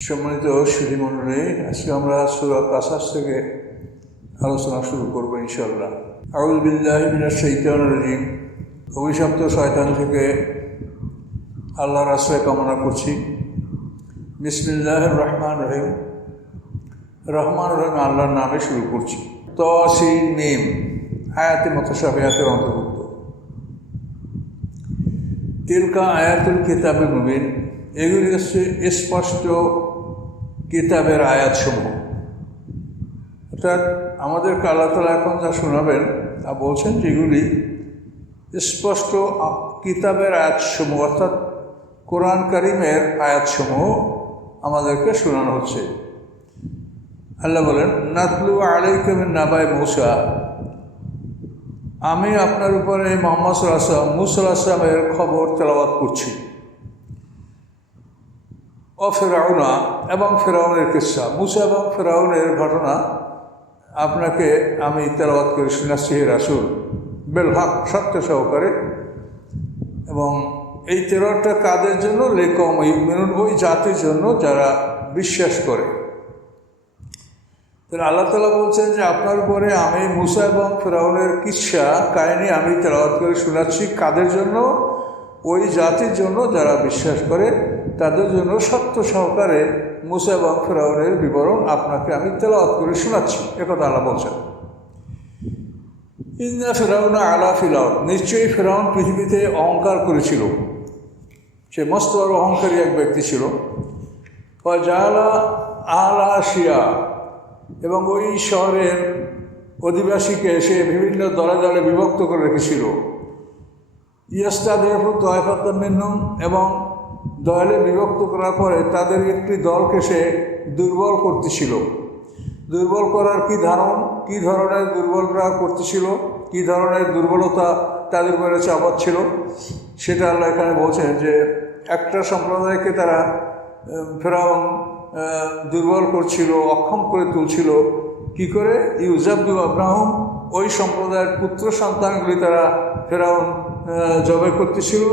সম্মানিত সুধীমণ্ডলী, আজকে আমরা সূরা কাসাস থেকে আলোচনা শুরু করব ইনশাআল্লাহ। আউযু বিল্লাহি মিনাশ শাইতানির রাজিম। অভিশপ্ত শয়তান থেকে আল্লাহর আশ্রয় কামনা করছি। বিসমিল্লাহির রহমানির রহিম। রহমান রহিম আল্লাহর নামে শুরু করছি। তসিন মিম আয়াতে মুতাশাবিহাতের অন্তর্ভুক্ত। তিলকা আয়াতুল কিতাবে মুবিন, এগুলি হচ্ছে স্পষ্ট কিতাবের আয়াতসমূহ। অর্থাৎ আমাদেরকে আল্লাহ তাআলা এখন যা শোনাবেন তা বলছেন যেগুলি স্পষ্ট কিতাবের আয়াতসমূহ, অর্থাৎ কোরআন কারীমের আয়াতসমূহ আমাদেরকে শোনানো হচ্ছে। আল্লাহ বলেন, নাতলু আলাইকা মিন নাবাই মূসা, আমি আপনার উপরে মুহাম্মদ সাল্লাল্লাহু আলাইহি ওয়াসাল্লাম মূসা আলাইহিস সালামের খবর তেলাওয়াত করছি। ও ফেরাউনা, এবং ফেরাউনের কিসসা, মূসা এবং ফেরাউনের ঘটনা আপনাকে আমি তেলাওয়াত করে শোনাচ্ছি হে রাসূল, বেল হক, সত্য সহকারে। এবং এই তেলাওয়াতটা কাদের জন্য? লিকওম ইউমিনুন, ওই জাতির জন্য যারা বিশ্বাস করে। তাহলে আল্লাহ তাআলা বলছেন যে আপনার উপরে আমি মূসা এবং ফেরাউনের কিসসা কাহিনী আমি তেলাওয়াত করে শোনাচ্ছি। কাদের জন্য? ওই জাতির জন্য যারা বিশ্বাস করে, তাদের জন্য সত্য সহকারে মূসা এবং ফেরাউনের বিবরণ আপনাকে আমি তেলাওয়াত করে শোনাচ্ছি, একথা আল্লাহ বলছেন। ইন্না ফেরাউনা আলা ফিল আরদ, নিশ্চয়ই ফেরাউন পৃথিবীতে অহংকার করেছিল। সে মস্ত বড় অহংকারী এক ব্যক্তি ছিল। জাআলা আলা শিয়া, এবং ওই শহরের অধিবাসীকে সে বিভিন্ন দলে দলে বিভক্ত করে রেখেছিল। ইয়াস্তাদিফু তায়ফাতাম মিনহুম, এবং দলে বিভক্ত করার পরে তাদের একটি দলকে সে দুর্বল করতেছিল। দুর্বল করার কী ধরনের দুর্বলরা করতেছিল, কী ধরনের দুর্বলতা তাদের উপরে চাপাচ্ছিল, সেটা আল্লাহ এখানে বলছেন যে একটা সম্প্রদায়কে তারা ফেরাউন দুর্বল করছিল, অক্ষম করে তুলছিল। কি করে? ইউযাব্বু আবনাহুম, ওই সম্প্রদায়ের পুত্র সন্তানগুলি তারা ফেরাউন জবাই করতেছিল।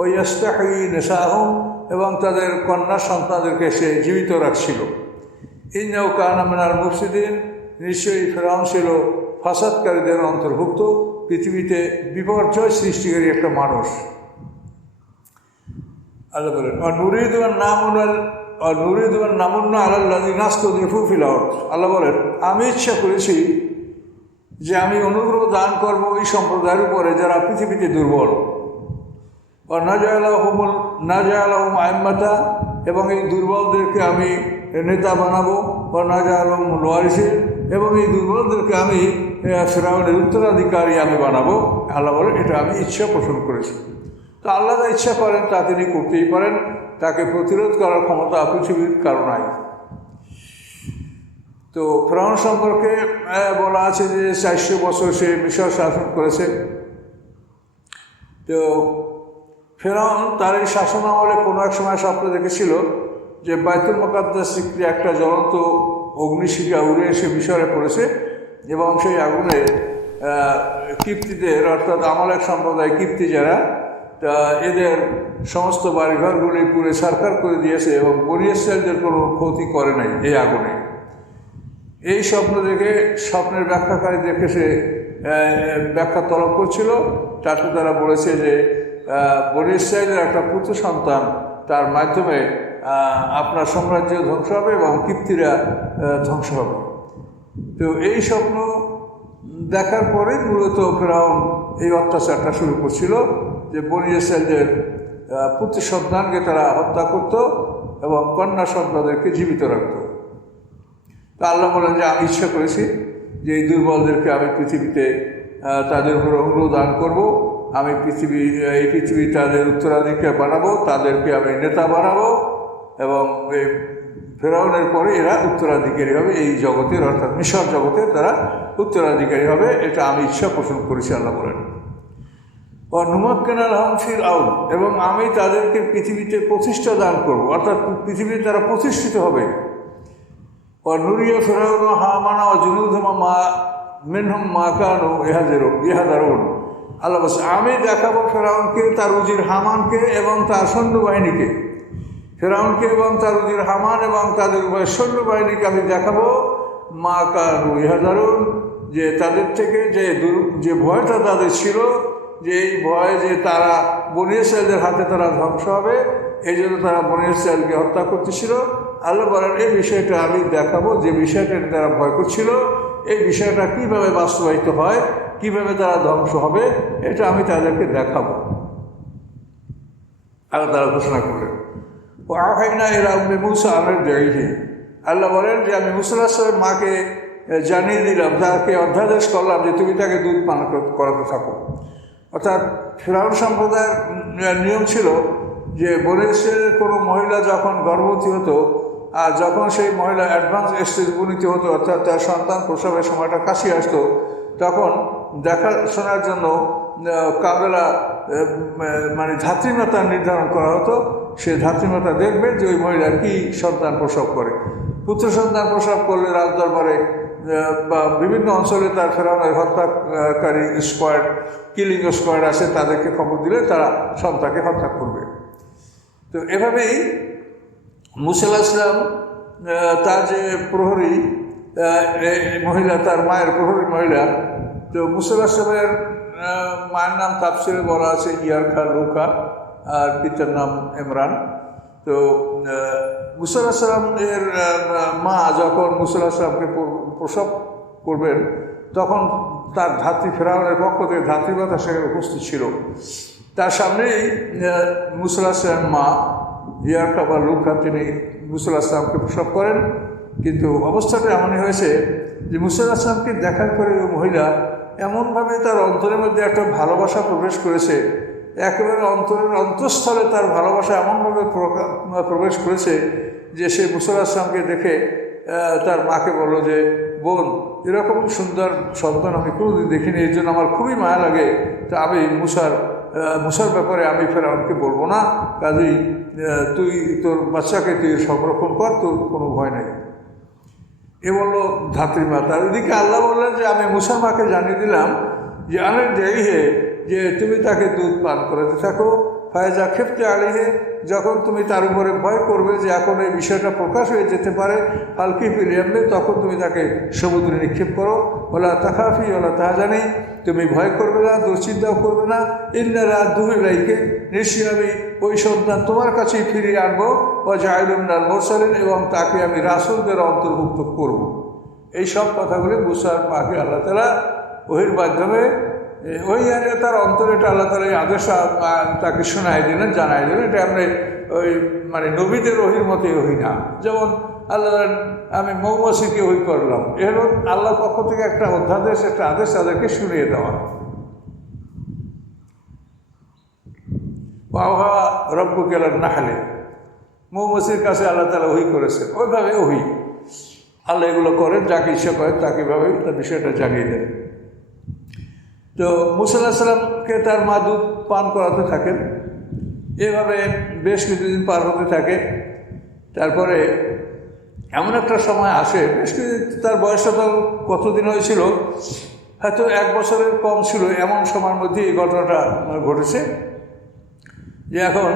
ওই ইয়াস্তাহি নিসাহুম, এবং তাদের কন্যা সন্তানদেরকে সে জীবিত রাখছিল। ইন্নাহু কানা মিনাল মুফসিদিন, নিশ্চয়ই ফেরাউন ছিল ফাসাদকারীদের অন্তর্ভুক্ত, পৃথিবীতে বিপর্যয় সৃষ্টিকারী একটা মানুষ। আল্লাহ বলেন, নুরিদু আন নামুন্না আলাল্লাযিনা ইসতুযিফু ফিল আরদ। আল্লাহ বলেন, আমি ইচ্ছা করেছি যে আমি অনুগ্রহ দান করব ওই সম্প্রদায়ের উপরে যারা পৃথিবীতে দুর্বল। ও নাজআলাহুম আইম্মাতা, এবং এই দুর্বলদেরকে আমি নেতা বানাবো। ও নাজআলাহুমুল ওয়ারিসিন, এবং এই দুর্বলদেরকে আমি ফেরাউনের উত্তরাধিকারী আমি বানাবো। আল্লাহ বলেন, এটা আমি ইচ্ছা পোষণ করেছি। তো আল্লাহ যা ইচ্ছা করেন তা তিনি করতেই পারেন, তাকে প্রতিরোধ করার ক্ষমতা পৃথিবীর কারো নাই। তো ফেরাউন সম্পর্কে বলা আছে যে 400 বছর সে মিশর শাসন করেছে। তো ফেরাউন তার এই শাসন আমলে কোনো এক সময় স্বপ্ন দেখেছিল যে বাইতুল মুকাদ্দাস থেকে একটা জ্বলন্ত অগ্নিশিখা উড়ে এসে মিশরে পড়েছে, এবং সেই আগুনে কিপ্তিদের, অর্থাৎ আমালেক সম্প্রদায় কিপ্তি যারা, তা এদের সমস্ত বাড়িঘরগুলি পুড়ে ছারখার করে দিয়েছে, এবং বনী ইসরাঈলদের কোনো ক্ষতি করে নাই এই আগুনে। এই স্বপ্ন দেখে স্বপ্নের ব্যাখ্যাকারীদেরকে সে ব্যাখ্যা তলব করছিল। তাতে তারা বলেছে যে বনী ইসরাঈলের একটা পুত্র সন্তান, তার মাধ্যমে আপনার সাম্রাজ্য ধ্বংস হবে এবং কিপ্তিরা ধ্বংস হবে। তো এই স্বপ্ন দেখার পরে মূলত ফেরাউন এই অত্যাচারটা শুরু করছিল যে বনী ইসরাঈলদের পুত্র সন্তানকে তারা হত্যা করত এবং কন্যা সন্তানদেরকে জীবিত রাখত। তা আল্লাহ বলেন যে আমি ইচ্ছা করেছি যে এই দুর্বলদেরকে আমি পৃথিবীতে তাদের উপর অনুগ্রহ দান করবো। আমি এই পৃথিবী তাদের উত্তরাধিকার বানাবো, তাদেরকে আমি নেতা বানাবো, এবং এই ফেরাউনের পরে এরা উত্তরাধিকারী হবে এই জগতের, অর্থাৎ মিশর জগতের তারা উত্তরাধিকারী হবে। এটা আমি ইচ্ছা পোষণ করেছি, আল্লাহ বলেন। ও নুমাক্কিনা লাহুম ফিল আরদ, এবং আমি তাদেরকে পৃথিবীতে প্রতিষ্ঠা দান করবো, অর্থাৎ পৃথিবীতে তারা প্রতিষ্ঠিত হবে। ও নুরিয়া ফেরাউন হামানা ও জুনুদহুমা মিনহুম মা কানু ইয়াহযারুন। আল্লাহ বলছে, আমি দেখাবো ফেরাউনকে, তার উজির হামানকে এবং তার সৈন্যবাহিনীকে ফেরাউনকে এবং তার উজির হামান এবং তাদের উভয় সৈন্যবাহিনীকে আমি দেখাবো মা কানু ইহজারুন, যে তাদের থেকে যে ভয়টা তাদের ছিল, যে এই ভয় যে তারা বনী ইসরাঈলের হাতে তারা ধ্বংস হবে, এই জন্য তারা বনী ইসরাঈলকে হত্যা করতেছিল। আল্লাহ বলেন এই বিষয়টা আমি দেখাবো, যে বিষয়টা তারা ভয় করছিল এই বিষয়টা কীভাবে বাস্তবায়িত হয়, কীভাবে তারা ধ্বংস হবে, এটা আমি তাদেরকে দেখাবো। আল্লাহ তারা ঘোষণা করলেন ও আহাইনা এরা উম্মে মুসা আমের দেয়হি। আল্লাহ বলেন যে আমি মুসা আলাইহিস সালামের মাকে জানিয়ে দিলাম, তাকে অধ্যাদেশ করলাম যে তুমি তাকে দুধ পান করাতে থাকো। অর্থাৎ ফিরআউন সম্প্রদায়ের নিয়ম ছিল যে বনী ইসরাঈলের কোনো মহিলা যখন গর্ভবতী হতো আর যখন সেই মহিলা অ্যাডভান্স স্টেজ উপনীত হতো, অর্থাৎ তার সন্তান প্রসবের সময়টা কাছে আসতো, তখন দেখাশোনার জন্য কাবেলা মানে ধাত্রীমাতা নির্ধারণ করা হতো। সে ধাত্রীমাতা দেখবে যে ওই মহিলা কী সন্তান প্রসব করে। পুত্র সন্তান প্রসব করলে রাজদরবারে বা বিভিন্ন অঞ্চলে তার ফেরাউনের হত্যাকারী স্কোয়াড, কিলিং স্কোয়াড আছে, তাদেরকে খবর দিলে তারা সন্তানকে হত্যা করবে। তো এভাবেই মুসা আলাইহিস সালাম তার যে প্রহরী মহিলা, তার মায়ের প্রহরী মহিলা, তো মুসা আলাইহিস সালামের মায়ের নাম তাফসিরে বলা আছে ইয়ারখা লুকা, আর পিতার নাম ইমরান। তো মুসা আলাইহিস সালামের মা যখন মুসা আলাইহিস সালামকে প্রসব করবেন, তখন তার ধাত্রী ফেরাউনের পক্ষ থেকে ধাত্রীমাতা সেখানে উপস্থিত ছিল। তার সামনেই মুসা আলাইহিস সালামের মা ইয়ারখা বা লুকা তিনি মুসা আলাইহিস সালামকে প্রসব করেন। কিন্তু অবস্থাটা এমনই হয়েছে যে মুসা আলাইহিস সালামকে দেখার পরে ওই মহিলা এমনভাবে তার অন্তরের মধ্যে একটা ভালোবাসা প্রবেশ করেছে, একেবারে অন্তরের অন্তঃস্থলে তার ভালোবাসা এমনভাবে প্রবেশ করেছে যে সে মুসা আলাইহিস সালামকে দেখে তার মাকে বলল যে বোন, এরকম সুন্দর সন্তান আমি কোনোদিন দেখিনি, এর জন্য আমার খুবই মায়া লাগে। তা আমি মুসার ব্যাপারে আমি ফেরাউনকে বলবো না, কাজেই তুই তোর বাচ্চাকে তুই সংরক্ষণ কর, তোর কোনো ভয় নেই। এ বললো ধাত্রীমাতা। ওইদিকে আল্লাহ বললেন যে আমি মুসার মাকে জানিয়ে দিলাম যে আনের দেরিহে, যে তুমি তাকে দুধ পান করাতে থাকো। ফায়জা খেপতে আলিহে, যখন তুমি তার উপরে ভয় করবে যে এখন এই বিষয়টা প্রকাশ হয়ে যেতে পারে, ফালকি ফিরিয়ামবে, তখন তুমি তাকে সমুদ্রে নিক্ষেপ করো। ওলা তাকাফি ওলা তাহাজানি, তুমি ভয় করবে না, দুশ্চিন্তাও করবে না। ইন্নারা দুহিলাইকে, নিশ্চয়ই আমি ওই সন্তান তোমার কাছেই ফিরিয়ে আনবো। ও জাইলুমনাল মোরসালিন, এবং তাকে আমি রাসূলদের অন্তর্ভুক্ত করব। এই সব কথাগুলি মুসার মাকে আল্লাহ তাআলা ওহির মাধ্যমে ওই তার অন্তরে এটা আল্লাহ তাআলা এই আদেশ তাকে শোনাই দিলেন, জানাই দিলেন। এটা আমরা ওই মানে নবীদের ওহির মতোই ওহি না। যেমন আল্লাহ আমি মৌমাছিকে ওহি করলাম, এ হলো আল্লাহর পক্ষ থেকে একটা অধ্যাদেশ, একটা আদেশ তাদেরকে শুনিয়ে দেওয়া। ওয়াহা রব্বুকা লান-নাহলি, মৌমাছির কাছে আল্লাহ তাআলা ওহি করেছেন, ওইভাবে ওহি আল্লাহ এগুলো করেন, যাকে ইচ্ছা করেন তাকে এভাবে তার বিষয়টা জানিয়ে দেন। তো মুসা আলাইহিস সালামকে তার মা দুধ পান করাতে থাকেন। এভাবে বেশ কিছুদিন পার হতে থাকে। তারপরে এমন একটা সময় আসে, বেশ কিছু, তার বয়সটা তো কতদিন হয়েছিল, হয়তো 1 বছরের কম ছিল, এমন সময়ের মধ্যে এই ঘটনাটা ঘটেছে যে এখন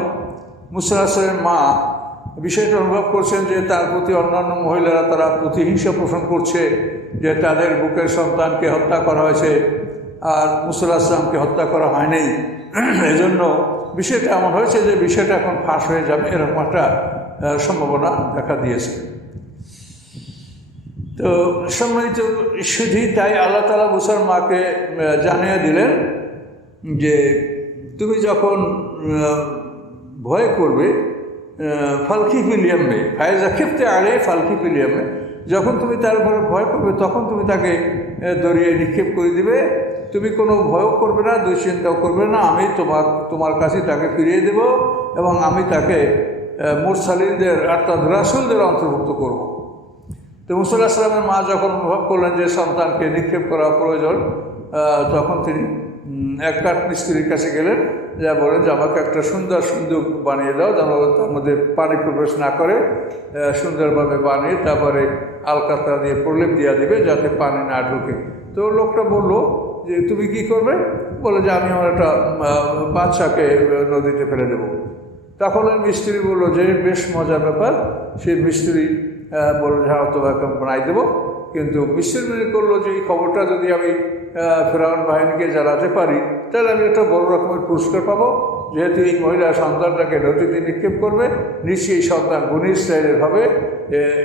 মুসা আলাইহিস সালামের মা বিষয়টা অনুভব করছেন যে তার প্রতি অন্যান্য মহিলারা তারা প্রতিহিংসা পোষণ করছে, যে তাদের বুকের সন্তানকে হত্যা করা হয়েছে আর মুসা আলাইহিস সালামকে হত্যা করা হয়নি। এজন্য বিষয়টা এমন হয়েছে যে বিষয়টা এখন ফাঁস হয়ে যাবে, এরকম একটা সম্ভাবনা দেখা দিয়েছে। তো সম্মানিত শুধু তাই আল্লাহ তাআলা মুসার মাকে জানিয়ে দিলেন যে তুমি যখন ভয় করবে, ফালকি ফিলিয়ামে ফায়জা খেপতে আলে ফালকি ফিলিয়ামে, যখন তুমি তার উপরে ভয় করবে তখন তুমি তাকে দরিয়ায় নিক্ষেপ করে দিবে। তুমি কোনো ভয়ও করবে না, দুশ্চিন্তাও করবে না, আমি তোমার কাছে তাকে ফিরিয়ে দেব এবং আমি তাকে মুরসালিনদের অর্থাৎ রাসূলদের অন্তর্ভুক্ত করব। তো মুসা আলাইহিস সালামের মা যখন অনুভব করলেন যে সন্তানকে নিক্ষেপ করা প্রয়োজন, তখন তিনি এক কাঠ মিস্ত্রির কাছে গেলেন, যা বলেন যে আমাকে একটা সুন্দর সুন্দর বানিয়ে দাও, যেন তার মধ্যে পানি প্রবেশ না করে, সুন্দরভাবে বানিয়ে তারপরে আলকাতরা দিয়ে প্রলেপ দিয়ে দিবে যাতে পানি না ঢুকে। তো লোকটা বলল যে তুমি কি করবে? বলে যে আমি আমার একটা বাচ্চাকে নদীতে ফেলে দেবো। তখন ওই মিস্ত্রি বললো যে বেশ মজার ব্যাপার। সেই মিস্ত্রি বললো যে হ্যাঁ তোমাকে বানাই দেবো, কিন্তু মিস্ত্রি মনে করলো যে এই খবরটা যদি আমি ফেরাউন বাহিনীকে জানাতে পারি তাহলে আমি একটা বড় রকমের পুরস্কার পাবো, যেহেতু এই মহিলা সন্তানটাকে নদীতে নিক্ষেপ করবে, নিশ্চয়ই এই সন্তান বনী ইসরায়েলের হবে,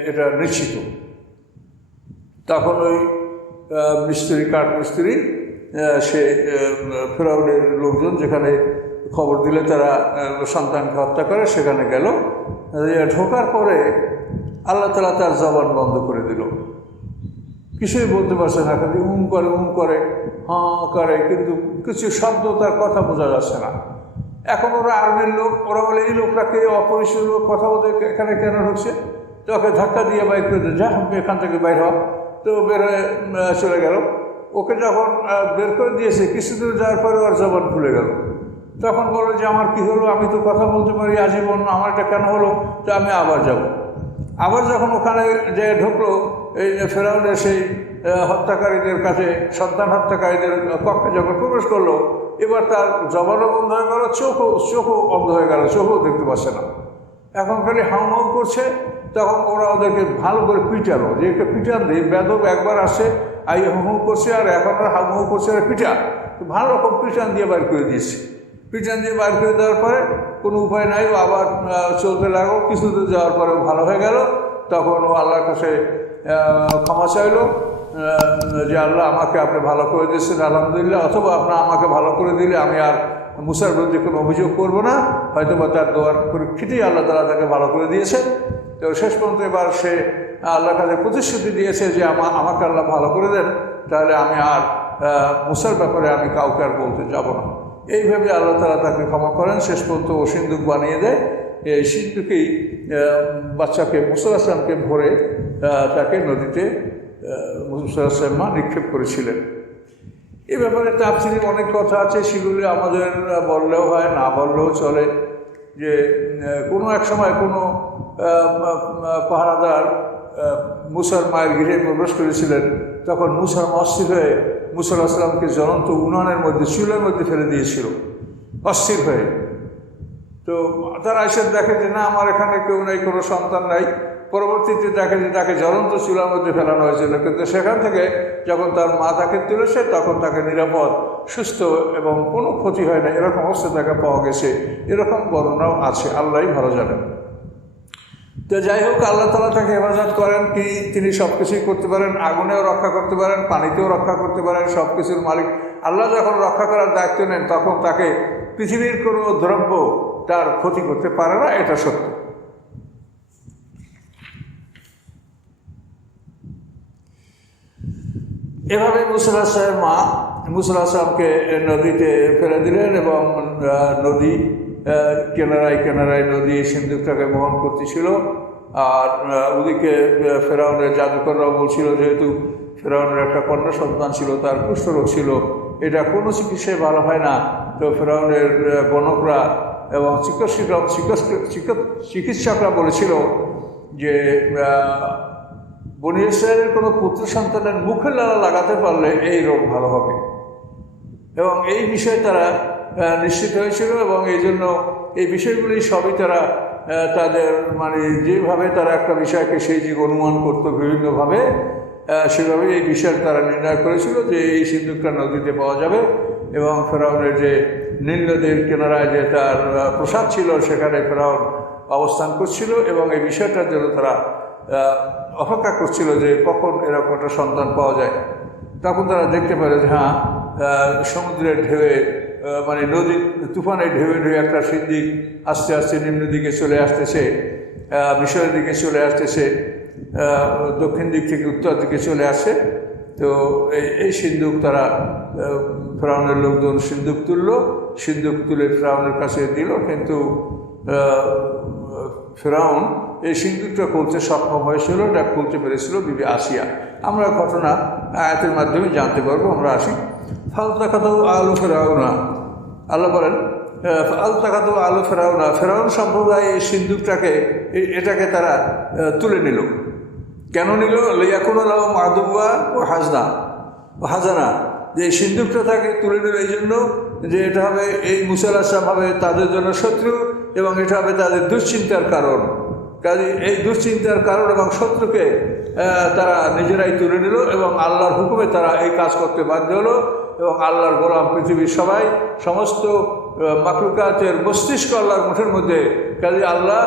এটা নিশ্চিত। তখন ওই মিস্ত্রি, কাঠ মিস্ত্রি, সে ফেরাউনের লোকজন যেখানে খবর দিলে তারা সন্তানকে হত্যা করে সেখানে গেল। ঢোকার পরে আল্লাহ তাআলা তার জবান বন্ধ করে দিল, কিছুই বলতে পারছে না, খালি করে হাঁ করে, কিন্তু কিছু শব্দ, তার কথা বোঝা যাচ্ছে না। এখন ওরা আর্মির লোক, ওরা বলে এই লোকটাকে অপরিচিত লোক, কথা বলতে এখানে কেন ঢুকছে? তো ওকে ধাক্কা দিয়ে বাইর করে দিয়ে যা এখান থেকে বাইর হওয়া। তো বের হয়ে চলে গেল। ওকে যখন বের করে দিয়েছে কিছু দূর যাওয়ার পরে ওর জবান খুলে গেল। তখন বললো যে আমার কি হলো, আমি তো কথা বলতে পারি আজীবন, আমার এটা কেন হলো? তো আমি আবার যাব। আবার যখন ওখানে যে ঢুকলো, এই ফেরাউনের সেই হত্যাকারীদের কাছে, সন্তান হত্যাকারীদের কক্ষে যখন প্রবেশ করলো, এবার তার জবানও বন্ধ হয়ে গেল, চোখও বন্ধ হয়ে গেল, চোখও দেখতে পাচ্ছে না। এখন খালি হাউমাউ করছে। তখন ওরা ওদেরকে ভালো করে পিটালো, যে একটা পিটান দিয়ে বেদব একবার আসে আই হুম করছে, আর এখন আর হাউমাউ করছে, আর পিটা ভালো রকম পিটান দিয়ে বাইর করে দিয়েছে। পিটান দিয়ে বাইর করে দেওয়ার পরে কোনো উপায় নাই, ও আবার চলতে লাগলো। কিছু দূর যাওয়ার পরে ভালো হয়ে গেল। তখন ও আল্লাহর কাছে ক্ষমা চাইল যে আল্লাহ আমাকে আপনি ভালো করে দিয়েছেন আলহামদুলিল্লাহ, অথবা আপনার আমাকে ভালো করে দিলে আমি আর মুসার বিরুদ্ধে কোনো অভিযোগ করবো না। হয়তো বা তার দোয়ার পরীক্ষিতেই আল্লাহ তাআলা তাকে ভালো করে দিয়েছে। তো শেষ পর্যন্ত এবার সে আল্লাহর কাছে প্রতিশ্রুতি দিয়েছে যে আমাকে আল্লাহ ভালো করে দেন, তাহলে আমি আর মুসার ব্যাপারে আমি কাউকে আর বলতে যাব না। এইভাবে আল্লাহ তাআলা তাকে ক্ষমা করেন। শেষ পর্যন্ত ও সিন্দুক বানিয়ে দেয়। এই সিন্দুকেই বাচ্চাকে মুসা আলাইহিস সালামকে ভরে তাকে নদীতে মুসা আলাইহিস সালাম নিক্ষেপ করেছিলেন। এই ব্যাপারে তাফসীরে অনেক কথা আছে, সেগুলি আমাদের বললেও হয়, না বললেও চলে। যে কোনো এক সময় কোনো পাহারাদার মুসার মায়ের গৃহে প্রবেশ করেছিলেন। তখন মুসার অস্থির হয়ে মুসা আলাইহিস সালামকে জ্বলন্ত উনানের মধ্যে, চুলের মধ্যে ফেলে দিয়েছিল অস্থির হয়ে। তো তারা এসে দেখে যে না, আমার এখানে কেউ নেই, কোনো সন্তান নাই। পরবর্তীতে দেখে যে তাকে জ্বলন্ত চুলার মধ্যে ফেলানো হয়েছিল, কিন্তু সেখান থেকে যখন তার মা তাকে তুলেছে তখন তাকে নিরাপদ, সুস্থ এবং কোনো ক্ষতি হয় না, এরকম অবস্থা তাকে পাওয়া গেছে। এরকম বর্ণনাও আছে, আল্লাহই ভালো জানেন। তো যাই হোক, আল্লাহ তাআলা তাকে হেফাজত করেন। তিনি সব কিছুই করতে পারেন, আগুনেও রক্ষা করতে পারেন, পানিতেও রক্ষা করতে পারেন, সব কিছুর মালিক আল্লাহ। যখন রক্ষা করার দায়িত্ব নেন তখন তাকে পৃথিবীর কোনো দ্রব্য তার ক্ষতি করতে পারে না, এটা সত্য। এভাবে মুসা আলাইহিস সালামের মা মুসা আলাইহিস সালামকে নদীতে ফেলে দিলেন, এবং নদী কেনারায় কেনারায় নদী সিন্দুকটাকে বহন করতেছিল। আর ওদিকে ফেরাউনের জাদুকররাও বলছিল, যেহেতু ফেরাউনের একটা কন্যা সন্তান ছিল, তার কুষ্ঠরোগ ছিল, এটা কোনো চিকিৎসায় ভালো হয় না। তো ফেরাউনের গণকরা এবং চিকিৎসকরা বলেছিল যে বনী ইসরায়েলের কোনো পুত্র সন্তানের মুখে লালা লাগাতে পারলে এই রোগ ভালো হবে, এবং এই বিষয়ে তারা নিশ্চিত হয়েছিল। এবং এই জন্য এই বিষয়গুলি সবই তারা তাদের মানে যেভাবে তারা একটা বিষয়কে সেই দিক অনুমান করতো বিভিন্নভাবে, সেভাবে এই বিষয় তারা নির্ণয় করেছিল যে এই সিন্দুকটা নদীতে পাওয়া যাবে। এবং ফেরাউনের যে নীল নদীর কিনারায় যে তার প্রসাদ ছিল, সেখানে ফেরাউন অবস্থান করছিল, এবং এই বিষয়টার জন্য তারা অপেক্ষা করছিল যে কখন এরকম একটা সন্তান পাওয়া যায়। তখন তারা দেখতে পারে যে হ্যাঁ, সমুদ্রের ঢেউয়ে মানে নদীর তুফানের ঢেউয়ে ঢেউয়ে একটা সিন্দুক আস্তে আস্তে নিম্ন দিকে চলে আসতেছে, মিশরের দিকে চলে আসতেছে, দক্ষিণ দিক থেকে উত্তর দিকে চলে আসে। তো এই সিন্দুক তারা ফেরাউনের লোকজন সিন্দুক তুলে ফেরাউনের কাছে দিল, কিন্তু ফেরাউন এই সিন্দুকটা খুলতে সক্ষম হয়েছিল, এটা খুলতে পেরেছিল বিবি আসিয়া। আমরা ঘটনা আয়াতের মাধ্যমে জানতে পারবো। আমরা আসি। ফালতাকাতু আলু ফেরাউনা, আল্লাহ বলেন ফালতাকাতু আলু ফেরাউনা, ফেরাউন সম্প্রদায় এই সিন্দুকটাকে এটাকে তারা তুলে নিল। কেন নিল? লিয়াকুনা লাহুম আদুওয়া ও হাজানা, যে এই সিন্দুকটা তাকে তুলে নিল এই জন্য যে এটা হবে, এই মুসা আলাইহিস সালাম হবে তাদের জন্য শত্রু এবং এটা হবে তাদের দুশ্চিন্তার কারণ। কাজে এই দুশ্চিন্তার কারণ এবং শত্রুকে তারা নিজেরাই তুলে নিল এবং আল্লাহর হুকুমে তারা এই কাজ করতে বাধ্য হলো এবং আল্লাহর গোলাম পৃথিবীর সবাই সমস্ত মাখলুকাতের মস্তিষ্ক আল্লাহর মুঠের মধ্যে। কাজে আল্লাহ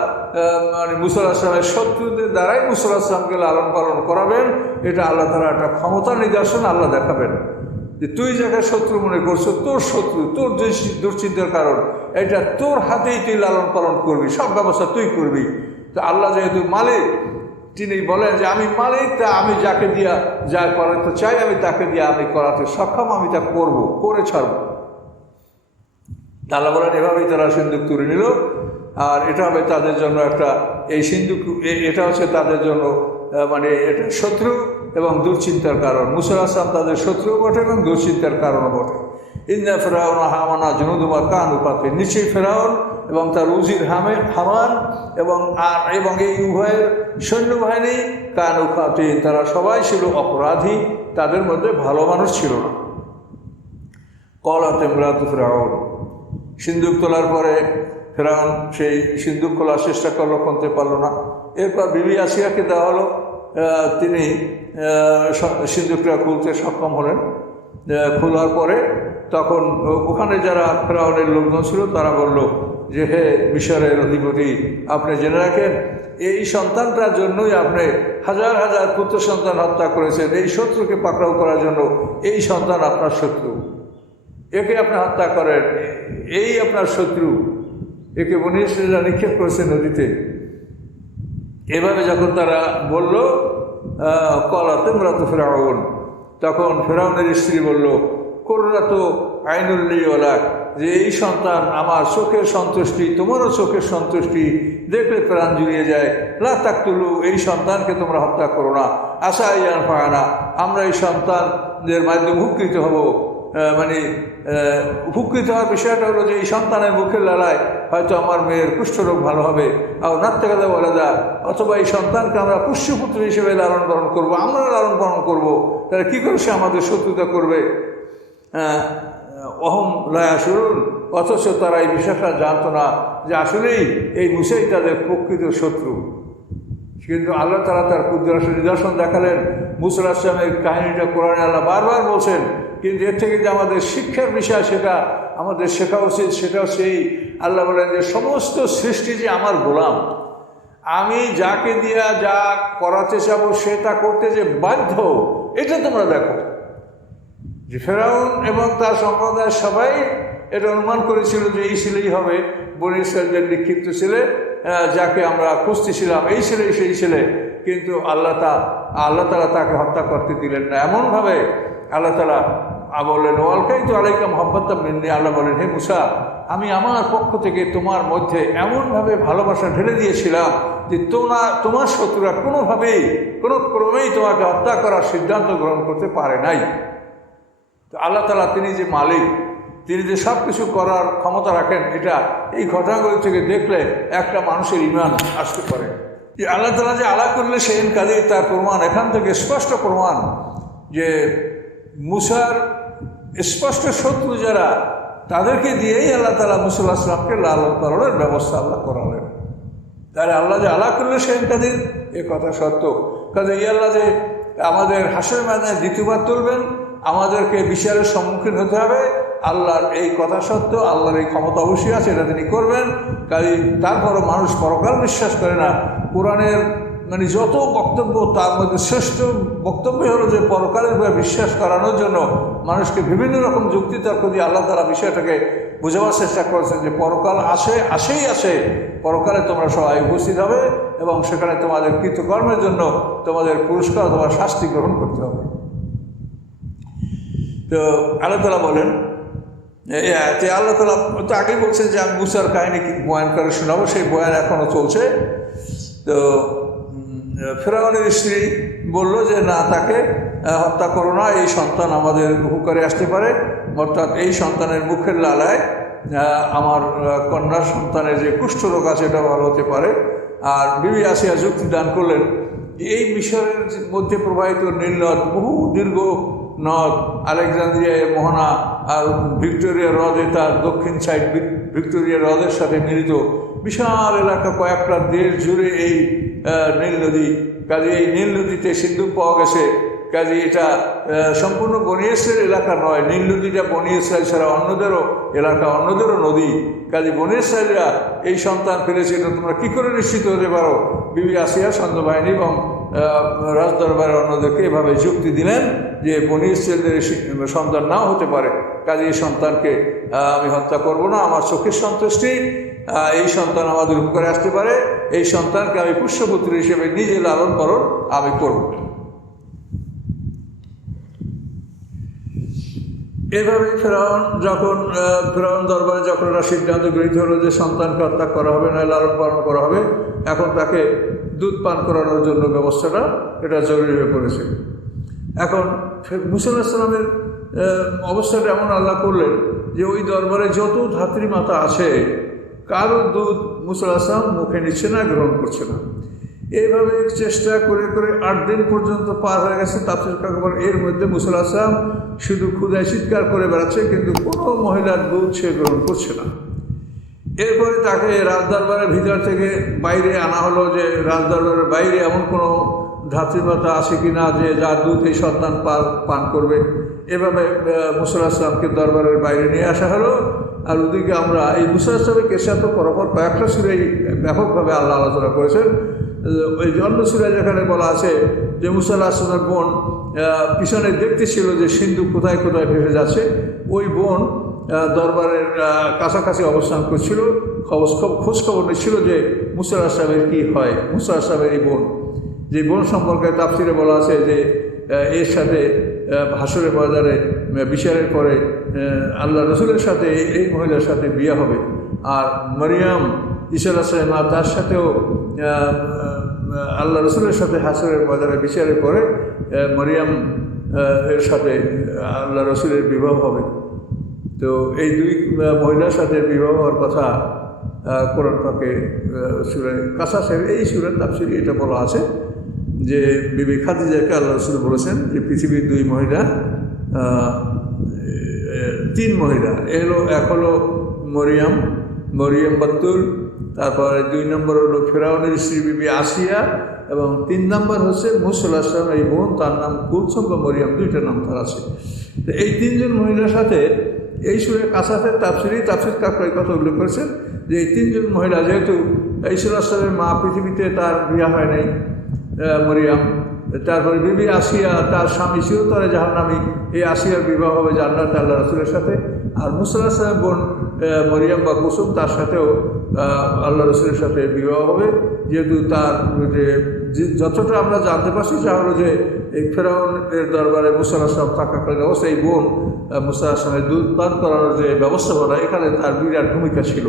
মানে মুসা আলাইহিস সালামের শত্রুদের দ্বারাই মুসা আলাইহিস সালামকে লালন পালন করাবেন। এটা আল্লাহ তাআলা একটা ক্ষমতার নিদর্শন আল্লাহ দেখাবেন যে তুই যাকে শত্রু মনে করছো, তোর শত্রু, তোর দুশ্চিন্তার কারণ, এটা তোর হাতেই তুই লালন পালন করবি, সব ব্যবস্থা তুই করবি। তো আল্লাহ যেহেতু মালিক, তিনি বলেন যে আমি মালিক, তা আমি যাকে দিয়া যা করাতে চাই আমি তাকে দিয়ে আমি করাতে সক্ষম, আমি তা করবো, করে ছাড়বো। আল্লাহ বলেন এভাবেই তারা সিন্দুক তুলে নিল। আর এটা হবে তাদের জন্য একটা, এই সিন্দুক এটা হচ্ছে তাদের জন্য মানে এটা শত্রু এবং দুশ্চিন্তার কারণ। মুসা আলাইহিস সালাম তাদের শত্রু বটে এবং দুশ্চিন্তার কারণও বটে। ইন্না ফিরআউন হামানা জুনুদুহুম কানু ফাতিন, নিশ্চয়ই ফেরাউন এবং তার উজির হামান এবং এই উভয়ের সৈন্যবাহিনী কানু ফাতিন, তারা সবাই ছিল অপরাধী, তাদের মধ্যে ভালো মানুষ ছিল না। ক্বালাত ইমরাতু ফিরআউন, সিন্দুক তোলার পরে ফেরাউন সেই সিন্দুক খোলার চেষ্টা করলো, খুলতে পারলো না। এরপর বিবি আসিয়াকে দেওয়া হলো, তিনি সিন্দুকটা খুলতে সক্ষম হলেন। খোলার পরে তখন ওখানে যারা ফেরাউনের লোকজন ছিল তারা বলল যে হে মিশরের অধিপতি, আপনি জেনে রাখেন এই সন্তানটার জন্যই আপনি হাজার হাজার পুত্র সন্তান হত্যা করেছেন। এই শত্রুকে পাকড়াও করার জন্য এই সন্তান আপনার শত্রু, একে আপনি হত্যা করেন, এই আপনার শত্রু, একে বনী ইসরাঈলরা নিক্ষেপ করেছে নদীতে। এভাবে যখন তারা বলল ক্বালাত ইমরাতু ফিরআউন, তখন ফেরাউনের স্ত্রী বলল কুররাতু আইনুল লি ওয়া লাক, যে এই সন্তান আমার চোখের সন্তুষ্টি, তোমারও চোখের সন্তুষ্টি, দেখলে প্রাণ জুড়িয়ে যায়। লা তাকতুলু, এই সন্তানকে তোমরা হত্যা করো না। আসা আইয়ান ফানা, আমরা এই সন্তানদের মাধ্যমে উপকৃত হব। মানে উপকৃত হওয়ার বিষয়টা হলো যে এই সন্তানের মুখের লালায় হয়তো আমার মেয়ের কুষ্ঠরোগ ভালো হবে, আর নাত্তাকাদা ওয়ালাদা, অথবা এই সন্তানকে আমরা পুষ্যপুত্র হিসেবে লালন পালন করবো, আমরা লালন পালন করবো। তারা কী করে সে আমাদের শত্রুতা করবে? অহম লায়াশুরুন, অথচ তারা এই বিষয়টা জানতো না যে আসলেই এই মুসাই তাদের প্রকৃত শত্রু। কিন্তু আল্লাহ তাআলা তার কুদরতের নিদর্শন দেখালেন। মুসা আলাইহিস সালামের কাহিনীটা কোরআনে আল্লাহ বারবার বলছেন, কিন্তু এর থেকে যে আমাদের শিক্ষার বিষয় সেটা আমাদের শেখা উচিত। সেটাও সেই আল্লাহ বলেন যে সমস্ত সৃষ্টি যে আমার গোলাম, আমি যাকে দিয়া যা করাতে চাবো সে তা করতে যে বাধ্য, এটা তোমরা দেখো। যে ফেরাউন এবং তার সম্প্রদায়ের সবাই এটা অনুমান করেছিল যে এই ছেলেই হবে বনী ইসরাঈলদের নিক্ষিপ্ত ছেলে, যাকে আমরা খুঁজতেছিলাম, এই ছেলেই সেই ছেলে। কিন্তু আল্লাহ তাআলা তাকে হত্যা করতে দিলেন না। এমনভাবে আল্লাহ তাআলা বললেন ওয়ালকাইতু আলাইকা মুহাব্বাতাম মিন্নি, আল্লাহ বলেন হে মুসা, আমি আমার পক্ষ থেকে তোমার মধ্যে এমনভাবে ভালোবাসা ঢেলে দিয়েছিলাম যে তোমার শত্রুরা কোনোভাবেই কোনো ক্রমেই তোমাকে হত্যা করার সিদ্ধান্ত গ্রহণ করতে পারে নাই। তো আল্লাহ তাআলা তিনি যে মালিক, তিনি যে সব কিছু করার ক্ষমতা রাখেন, এটা এই ঘটনাগুলি থেকে দেখলে একটা মানুষের ঈমান আসতে পারে যে আল্লাহ তাআলা যে আলা করলে সেই কাজে তার প্রমাণ এখান থেকে স্পষ্ট প্রমাণ যে মুসার স্পষ্ট শত্রু যারা, তাদেরকে দিয়েই আল্লাহ তাআলা মুসা আলাইহিস সালামকে লালন পালনের ব্যবস্থা আল্লাহ করালেন। তাহলে আল্লাহ যে আলা করলে সেই কাজে এ কথা সত্য। কাজে এই আল্লাহ যে আমাদের হাসরের ময়দানে দ্বিতীয়বার তুলবেন, আমাদেরকে বিচারের সম্মুখীন হতে হবে, আল্লাহর এই কথা সত্য, আল্লাহর এই ক্ষমতা অবশ্যই আছে, এটা তিনি করবেন। কাজে তারপরও মানুষ পরকাল বিশ্বাস করে না। কোরআনের মানে যত বক্তব্য, তার মধ্যে শ্রেষ্ঠ বক্তব্য হলো যে পরকালের উপরে বিশ্বাস করানোর জন্য মানুষকে বিভিন্ন রকম যুক্তিতর্ক দিয়ে আল্লাহ তাআলা বিষয়টাকে বোঝাবার চেষ্টা করেছেন যে পরকাল আছে, পরকালে তোমরা সবাই উপস্থিত হবে এবং সেখানে তোমাদের কৃতকর্মের জন্য তোমাদের পুরস্কার অথবা শাস্তি গ্রহণ করতে হবে। তো আল্লাহ তাআলা বলেন, আল্লাহ তাআলা তো আগেই বলছেন যে আমি মুসার কাহিনী বয়ান করে শোনাবো, সেই বয়ান এখনও চলছে। তো ফেরাউনের স্ত্রী বলল যে না, তাকে হত্যা করো না, এই সন্তান আমাদের হুকারে আসতে পারে, অর্থাৎ এই সন্তানের মুখের লালায় আমার কন্যার সন্তানের যে কুষ্ঠরোগ আছে এটা ভালো হতে পারে। আর বিবি আসিয়া যুক্তি দান করলেন যে এই মিশরের মধ্যে প্রবাহিত নীল নদ, বহু দীর্ঘ নদ, আলেকজান্দ্রিয়া মোহনা আর ভিক্টোরিয়া হ্রদে তার দক্ষিণ সাইড ভিক্টোরিয়া হ্রদের সাথে মিলিত বিশাল এলাকা, কয়েকটা দেশ জুড়ে এই নীল নদী। কাজে এই নীল নদীতে সিন্ধুক পাওয়া গেছে। কাজে এটা সম্পূর্ণ বনি ইসরায়েল এলাকা নয়, নীল নদীটা বনি ইসরায়েল ছাড়া অন্যদেরও এলাকা, অন্যদেরও নদী। কাজে বনি ইসরায়েলরা এই সন্তান ফেলেছে, এটা তোমরা কী করে নিশ্চিত হতে পারো? বিবি আসিয়া সৈন্যবাহিনী এবং রাজদরবারের অন্যদেরকে এভাবে যুক্তি দিলেন যে বনি ইসরায়েলের সন্তান নাও হতে পারে, কাজে এই সন্তানকে আমি হত্যা করব না। আমার চোখের সন্তুষ্টি, এই সন্তান আমাদের উপকারে আসতে পারে, এই সন্তানকে আমি পুষ্যপুত্র হিসেবে নিজে লালন পালন আমি করব। এভাবে ফেরাউন দরবারে যখন একটা সিদ্ধান্ত গৃহীত হলো যে সন্তানকে হত্যা করা হবে না, লালন পালন করা হবে, এখন তাকে দুধ পান করানোর জন্য ব্যবস্থাটা এটা জরুরি হয়ে পড়েছে। এখন মুসা আলাইহিস সালামের অবস্থাটা এমন আল্লাহ করলেন যে ওই দরবারে যত ধাত্রী মাতা আছে কারো দুধ মুসা আলাইহিস সালাম মুখে নিচ্ছে না, গ্রহণ করছে না। এইভাবে চেষ্টা করে করে 8 দিন পর্যন্ত পার হয়ে গেছে। তাফসীর কারকবার এর মধ্যে মুসা আলাইহিস সালাম শুধু ক্ষুধায় চিৎকার করে বেড়াচ্ছে, কিন্তু কোনো মহিলার দুধ সে গ্রহণ করছে না। এরপরে তাকে রাজদরবারের ভিতর থেকে বাইরে আনা হলো যে রাজদরবারের বাইরে এমন কোনো ধাত্রীমাতা আছে কি না যে যার দুধ এই সন্তান পান করবে। এভাবে মুসা আলাইহিস সালামকে দরবারের বাইরে নিয়ে আসা হলো। আর ওদিকে আমরা এই মুসা আলাইহিস সালামের কেসে তো পরপর কয়েকটা সূরায় ব্যাপকভাবে আল্লাহ আলোচনা করেছেন। ওই অন্য সূরায় যেখানে বলা আছে যে মুসা আলাইহিস সালামের বোন পিছনে দেখতেছিল যে সিন্ধু কোথায় কোথায় ভেসে যাচ্ছে, ওই বোন দরবারের কাছাকাছি অবস্থান করছিল, খোঁজখবর নিচ্ছিল যে মুসা আলাইহিস সালামের কী হয়। মুসা আলাইহিস সালামের এই বোন, যে বোন সম্পর্কে তাফসীরে বলা আছে যে এর সাথে হাসরের বাজারে বিচারের পরে আল্লাহ রসুলের সাথে এই মহিলার সাথে বিয়ে হবে। আর মরিয়াম ঈসা আলাইহিস সালাম তার সাথেও আল্লাহ রসুলের সাথে হাসরের বাজারে বিচারের পরে মরিয়াম এর সাথে আল্লাহ রসুলের বিবাহ হবে। তো এই দুই মহিলার সাথে বিবাহ হওয়ার কথা কোরআন পাকে সূরা কাসাসের এই সূরার তাফসীরে এটা বলা আছে যে বিবি খাদিজাকে আল্লাহ রসুল বলেছেন যে পৃথিবীর দুই মহিলা, 3 মহিলা এলো, এক হলো মরিয়াম বাতুল, তারপরে 2 নম্বর হলো ফেরাউনের স্ত্রী বিবি আসিয়া, এবং 3 নম্বর হচ্ছে মুসা আলাইহিস সালাম এই বোন, তার নাম কুলসুম বা মরিয়াম, 2টা নাম তার আছে। তো এই 3 জন মহিলার সাথে এই সূরা কাসাসের তাফসীর কাকরাই কথা উল্লেখ করেছেন যে এই 3 জন মহিলা, যেহেতু ঈসা আলাইহিস সালামের মা পৃথিবীতে তার বিয়ে হয় নাই মরিয়াম, তারপরে বিবি আসিয়া তার স্বামী চিরতরে জাহান্নামী, এই আসিয়ার বিবাহ হবে জান্নাতে আল্লাহ রসুলের সাথে। আর মুসা আলাইহিস সালামের বোন মরিয়াম বা কুসুম, তার সাথেও আল্লাহ রসুলের সাথে বিবাহ হবে। যেহেতু তার যে যতটা আমরা জানতে পারছি তা হলো যে এই ফেরাউনের দরবারে মুসা আলাইহিস সালাম থাকাকালীন অবস্থায় এই বোন মুসা আলাইহিস সালামের দুধ পান করানোর যে ব্যবস্থাপনা, এখানে তার বিরাট ভূমিকা ছিল।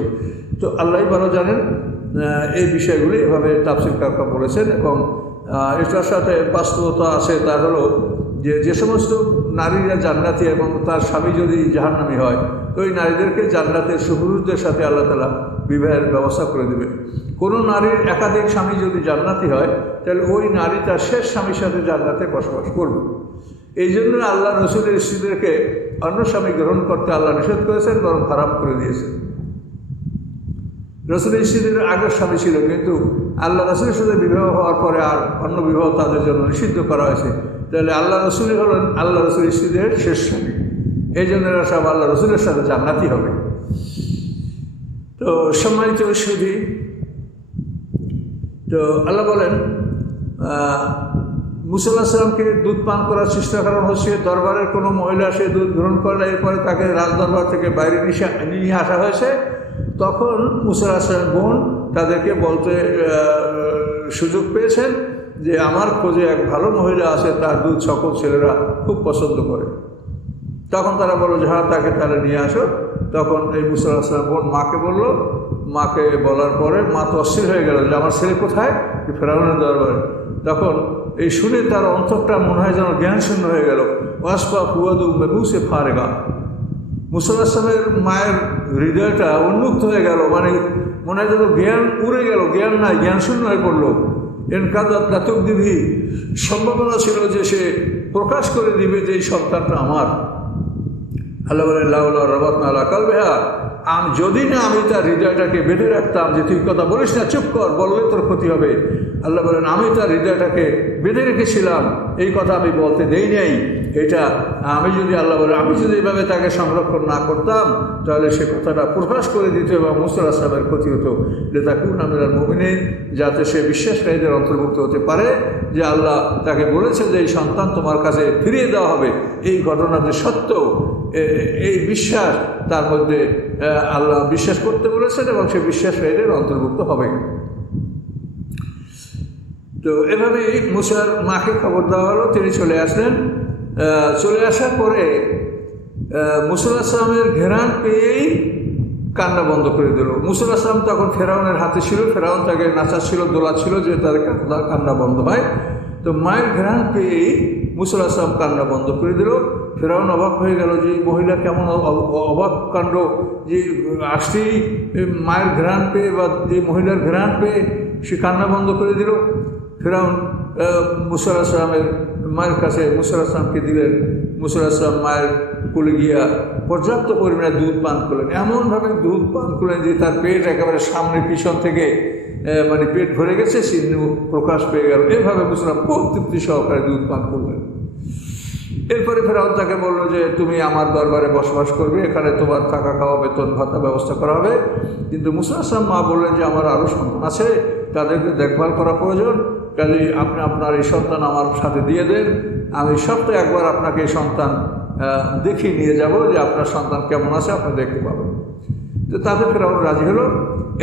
তো আল্লাহই ভালো জানেন এই বিষয়গুলি এভাবে তাফসীর কারকরা বলেছেন। এবং এটার সাথে বাস্তবতা আছে, তার হলো যে সমস্ত নারীরা জান্নাতি এবং তার স্বামী যদি জাহান্নামী হয়, তো ওই নারীদেরকে জান্নাতের সুপুরুষদের সাথে আল্লাহ তাআলা বিবাহের ব্যবস্থা করে দেবে। কোনো নারীর একাধিক স্বামী যদি জান্নাতি হয়, তাহলে ওই নারী তার শেষ স্বামীর সাথে জান্নাতে বসবাস করবে। এই জন্য আল্লাহ রসুলের স্ত্রীদেরকে অন্য স্বামী গ্রহণ করতে আল্লাহ নিষেধ করেছেন, বরং হারাম করে দিয়েছেন। রসুলের স্ত্রীদের আগের স্বামী ছিল, কিন্তু আল্লাহ রসুলের সাথে বিবাহ হওয়ার পরে আর অন্য বিবাহ তাদের জন্য নিষিদ্ধ করা হয়েছে। তাহলে আল্লাহ রসুলই হলেন আল্লাহ রসুলের স্ত্রীদের শেষ স্বামী, এই জন্য এরা সব আল্লাহ রসুলের সাথে জান্নাতি হবে। তো সম্মানিত সুধী, তো আল্লাহ বলেন মুসা আলাইহিস সালামকে দুধ পান করার চেষ্টা করা হচ্ছে। দরবারের কোনো মহিলা সে দুধ গ্রহণ করলে এরপরে তাকে রাজদরবার থেকে বাইরে নিয়ে আসা হয়েছে। তখন মুসা আলাইহিস সালামের বোন তাদেরকে বলতে সুযোগ পেয়েছেন যে আমার খোঁজে এক ভালো মহিলা আছে, তার দুধ সকল ছেলেরা খুব পছন্দ করে। তখন তারা বলল যে হ্যাঁ, তাকে তারা নিয়ে আসো। তখন এই মুসা আলাইহিস সালামের বোন মাকে বলল, মাকে বলার পরে মা তো অস্থির হয়ে গেল যে আমার ছেলে কোথায়, ফেরাউনের দরবারে। তখন এই শুনে তার অন্তরটা মনে হয় যেন জ্ঞান শূন্য হয়ে গেল। ওয়াসফা ফুয়াদু মেবুসে ফারেগা, মুসা আলাইহিস সালামের মায়ের হৃদয়টা উন্মুক্ত হয়ে গেল, মানে মনে হয় যেন জ্ঞান উড়ে গেল, জ্ঞান নাই, জ্ঞান শূন্য হয়ে পড়লো। এনকাদাত লাতুবদিহি, সম্ভাবনা ছিল যে সে প্রকাশ করে দিবে যে এই সন্তানটা আমার। আল্লাহ বলেন লাউলা রাবাতনা আলা কলবিহা, যদি না আমি তার হৃদয়টাকে বেঁধে রাখতাম যে তুই কথা বলিস না, চুপ কর, বললে তোর ক্ষতি হবে। আল্লাহ বলেন আমি তার হৃদয়টাকে বেঁধে রেখেছিলাম, এই কথা আমি বলতে দেই নাই। এটা আমি যদি আল্লাহ বলে আমি যদি এভাবে তাকে সংরক্ষণ না করতাম তাহলে সে কথাটা প্রকাশ করে দিত এবং মুসা আলাইহিস সালামের ক্ষতি হতো। লিতাকুনা মিনাল মুমিনিন, যাতে সে বিশ্বাসকারীদের অন্তর্ভুক্ত হতে পারে যে আল্লাহ তাকে বলেছে যে এই সন্তান তোমার কাছে ফিরিয়ে দেওয়া হবে। এই ঘটনা যে সত্য, এই বিশ্বাস তার মধ্যে আল্লাহ বিশ্বাস করতে বলেছেন এবং সে বিশ্বাসকারীদের অন্তর্ভুক্ত হবে। তো এভাবেই মুসার মাকে খবর দেওয়া হলো, তিনি চলে আসলেন। চলে আসার পরে মুসা আলাইহিস সালামের ঘেরান পেয়েই কান্না বন্ধ করে দিল। মুসা আলাইহিস সালাম তখন ফেরাউনের হাতে ছিল, ফেরাউন তাকে নাচাচ্ছিল, দোলাচ্ছিল যে তাদের কান্না বন্ধ হয়। তো মায়ের ঘেরান পেয়েই মুসা আলাইহিস সালাম কান্না বন্ধ করে দিল। ফেরাউন অবাক হয়ে গেল যে মহিলা কেমন অবাক কাণ্ড, যে আসতেই মায়ের ঘেরান পেয়ে বা যে মহিলার ঘেরান পেয়ে সে কান্না বন্ধ করে দিল। ফেরাউন মুসা আলাইহিস সালামের মায়ের কাছে মুসা আলাইহিস সালামকে দিলেন। মুসা আলাইহিস সালাম মায়ের কোলে গিয়া পর্যাপ্ত পরিমাণে দুধ পান করলেন, এমনভাবে দুধ পান করলেন যে তার পেট একেবারে সামনে পিছন থেকে মানে পেট ভরে গেছে, সিন্ধু প্রকাশ পেয়ে গেল। এভাবে মুসা আলাইহিস সালাম খুব তৃপ্তি সহকারে দুধ পান করলেন। এরপরে ফেরাউন তাকে বলল যে তুমি আমার দরবারে বসবাস করবে, এখানে তোমার থাকা খাওয়া বেতন ভাতা ব্যবস্থা করা হবে। কিন্তু মুসা আলাইহিস সালাম মা বললেন যে আমার আরও সন্তান আছে, তাদেরকে দেখভাল করা প্রয়োজন, কাজে আপনি আপনার এই সন্তান আমার সাথে দিয়ে দেন, আমি সপ্তাহে একবার আপনাকে এই সন্তান দেখিয়ে নিয়ে যাব যে আপনার সন্তান কেমন আছে আপনি দেখতে পাবেন। তো তাতে ফেরাউন রাজি হলো।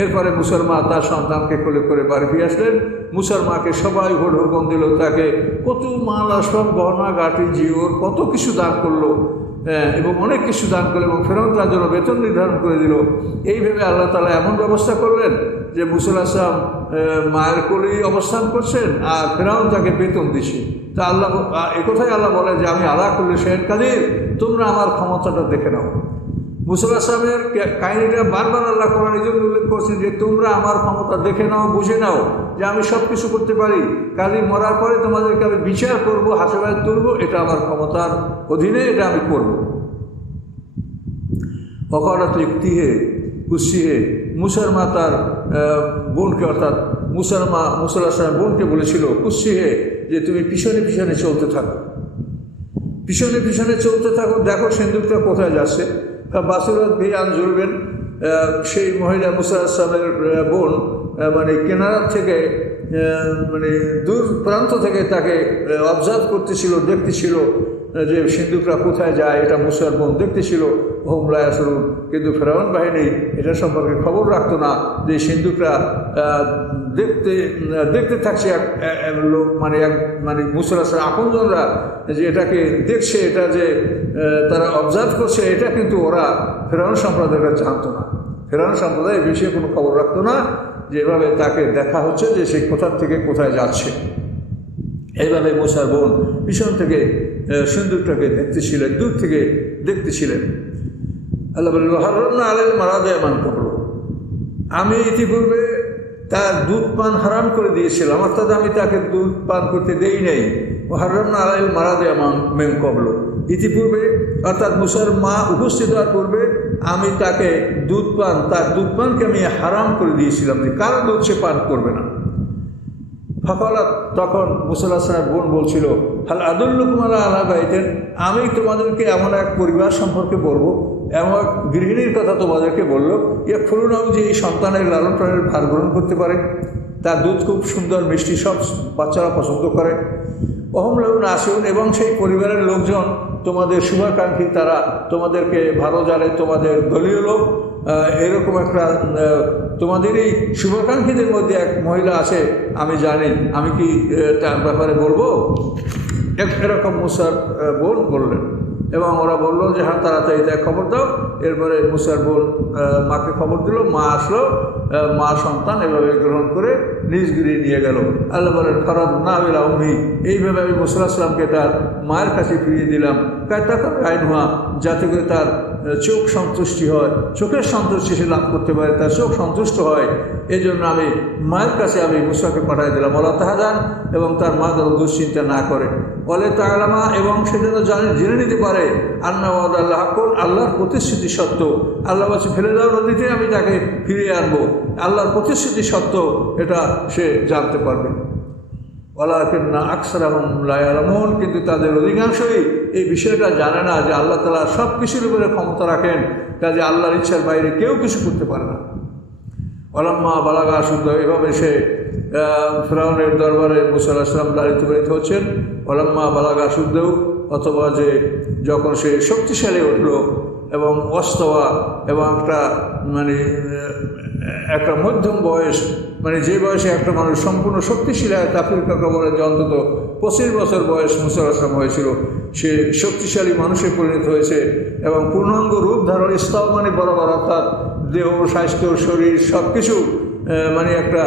এরপরে মুসার মা তার সন্তানকে কোলে করে বাড়ি ফিরে আসলেন। মুসার মাকে সবাই ঘোর হুকুম দিল, তাকে কত মাল আসবাব গহনা গাটি জিওর কত কিছু দান করলো এবং অনেক কিছু দান করলো এবং ফেরাউন তার জন্য বেতন নির্ধারণ করে দিল। এইভাবে আল্লাহ তাআলা এমন ব্যবস্থা করলেন যে মুসা আলাইহিস সালাম মায়ের কোলেই অবস্থান করছেন আর ফেরাউন তাকে বেতন দিছে। তা আল্লাহ একথাই আল্লাহ বলে যে আমি আলা কুল্লি শাইইন কাদির, তোমরা আমার ক্ষমতাটা দেখে নাও। মুসা আলাইহিস সালামের কাহিনীটা বারবার আল্লাহ কোরআনে এই জন্য উল্লেখ করছেন যে তোমরা আমার ক্ষমতা দেখে নাও, বুঝে নাও যে আমি সব কিছু করতে পারি, কালি মরার পরে তোমাদেরকে আমি বিচার করবো, হাসপাতালে তুলবো, এটা আমার ক্ষমতার অধীনে, এটা আমি করব। অকারত লিখতি হে কুসি হে, মুসার মা তার বোনকে অর্থাৎ মুসার মা মুসা আলাইহিস সালামের বোনকে বলেছিল কুসি হে যে তুমি পিছনে পিছনে চলতে থাকো, পিছনে পিছনে চলতে থাকো, দেখো সিন্দুকটা কোথায় যাচ্ছে। বাসুরাত ভিয়ান জুড়বেন সেই মহিলা মুসা আলাইহিস সালামের বোন মানে কেনারা থেকে মানে দূর প্রান্ত থেকে তাকে অবজার্ভ করতেছিল, দেখতেছিল যে সিন্দুকরা কোথায় যায়, এটা মুসার বোন দেখতেছিল। হোমলা আসরুন, কিন্তু ফেরাউন বাহিনী এটা সম্পর্কে খবর রাখতো না যে সিন্দুকরা দেখতে দেখতে থাকছে এক লোক মানে মানে মুসা আলাইহিস সালামের আপনজনরা যে এটাকে দেখছে, এটা যে তারা অবজার্ভ করছে, এটা কিন্তু ওরা ফেরাউন সম্প্রদায়রা জানতো না। ফেরাউন সম্প্রদায় এই বিষয়ে কোনো খবর রাখতো না যে এভাবে তাকে দেখা হচ্ছে যে সে কোথা থেকে কোথায় যাচ্ছে। এইভাবে মুসার বোন পিছন থেকে সিন্দুকটাকে দেখতেছিলেন, দূর থেকে দেখতেছিলেন। আল্লাহ বলল হারামনা আলাইহিল মারাদিয়া মান ক্বাবলু, আমি ইতিপূর্বে তার দুধ পান হারাম করে দিয়েছিলাম, অর্থাৎ আমি তাকে দুধ পান করতে দেই নাই। হারামনা আলাইহিল মারাদিয়া মান ক্বাবলু, ইতিপূর্বে অর্থাৎ মুসার মা উপস্থিত হওয়ার পূর্বে আমি তাকে তার দুধ পানকে আমি হারাম করে দিয়েছিলাম যে কারো দুধ সে পান করবে না। ফাকালাত, তখন মুসা আলাইহিস সালামের বোন বলছিল হাল আদুল্লুকুম আলা আহলি বাইতিন, আমি তোমাদেরকে এমন এক পরিবার সম্পর্কে বলবো, এমন এক গৃহিণীর কথা তোমাদেরকে বললো, ইয়াকফুলুনাহু, যে এই সন্তানের লালন পালনের ভার গ্রহণ করতে পারে, তার দুধ খুব সুন্দর মিষ্টি, সব বাচ্চারা পছন্দ করে। অহম লাহু নাসিহুন, এবং সেই পরিবারের লোকজন তোমাদের শুভাকাঙ্ক্ষী, তারা তোমাদেরকে ভালো জানে, তোমাদের দলীয় লোক। এরকম একটা তোমাদেরই শুভাকাঙ্ক্ষীদের মধ্যে এক মহিলা আছে, আমি জানি, আমি কি তার ব্যাপারে বলবো? এরকম মুসার বোন বললেন এবং ওরা বললো যে হ্যাঁ তাড়াতাড়ি তাই খবর দাও। এরপরে মুসার বোন মাকে খবর দিল, মা আসলো, মা সন্তান এভাবে গ্রহণ করে নিজ গৃহে নিয়ে গেল। আল্লাহ বলেন ফারাদনা ইলা উম্মি, এইভাবে আমি মুসা আলাইহিস সালামকে তার মায়ের কাছে ফিরিয়ে দিলাম। কায়তাকার আইনহা, যাতে করে তার চোখ সন্তুষ্টি হয়, চোখের সন্তুষ্টি সে লাভ করতে পারে, তার চোখ সন্তুষ্ট হয়। এই জন্য আমি মায়ের কাছে আমি মুসাকে পাঠিয়ে দিলাম, আল্লাহ তাহাজান, এবং তার মা যেন দুশ্চিন্তা না করে। বলে তাআলামা, এবং সে যেন জেনে নিতে পারে আন্না ওয়াদাল্লাহ হাক্কুন, আল্লাহর প্রতিশ্রুতি সত্য। আল্লাহ বলছে ফেলে দাও নদীতে, আমি তাকে ফিরিয়ে আনবো, আল্লাহর প্রতিশ্রুতি সত্য, এটা সে জানতে পারবে। ওয়ালাকিন্না আকসারাহুম লা ইয়ালামুন, কিন্তু তাদের অধিকাংশই এই বিষয়টা জানে না যে আল্লাহ তাআলা সব কিছুর উপরে ক্ষমতা রাখেন, কাজে আল্লাহর ইচ্ছার বাইরে কেউ কিছু করতে পারে না। ওয়ালাম্মা বালাগা আশুদ্দাহ, এভাবে সে ফিরআউনের দরবারে মূসা আলাইহিস সালাম লালিত পালিত হচ্ছেন। ওয়ালাম্মা বালাগা আশুদ্দাহ, অথবা যে যখন সে শক্তিশালী উঠল এবং অস্তওয়া, এবং একটা মধ্যম বয়স, যে বয়সে একটা মানুষ সম্পূর্ণ শক্তিশালী হয়, তাফসীর কাকা বলে যে অন্তত 25 বছর বয়স মূসা আলাইহিস সালাম হয়েছিল, সে শক্তিশালী মানুষে পরিণত হয়েছে এবং পূর্ণাঙ্গ রূপ ধারণ, ইসলাম বরাবর, অর্থাৎ দেহ, স্বাস্থ্য, শরীর সব কিছু একটা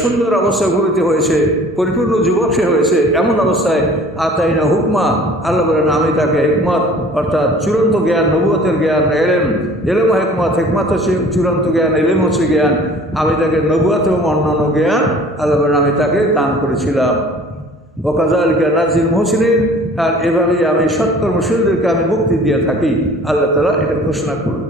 সুন্দর অবস্থায় উপনীত হয়েছে, পরিপূর্ণ যুবক সে হয়েছে। এমন অবস্থায় আতাইনা হুকমা, আল্লাহ বলেন আমি তাকে হিকমত, অর্থাৎ চূড়ান্ত জ্ঞান, নবুয়তের জ্ঞান, এলেম ও হিকমত, হিকমত হচ্ছে চূড়ান্ত জ্ঞান, এলেম হচ্ছে জ্ঞান, আমি তাকে নবুয়ত এবং অন্যান্য জ্ঞান আল্লাহ বলেন আমি তাকে দান করেছিলাম। ও কাযালিকা নাজিল মুহসিনিন, আর এভাবেই আমি সৎকর্মশীলদেরকে আমি মুক্তি দিয়ে থাকি, আল্লাহ তাআলা এটা ঘোষণা করলেন।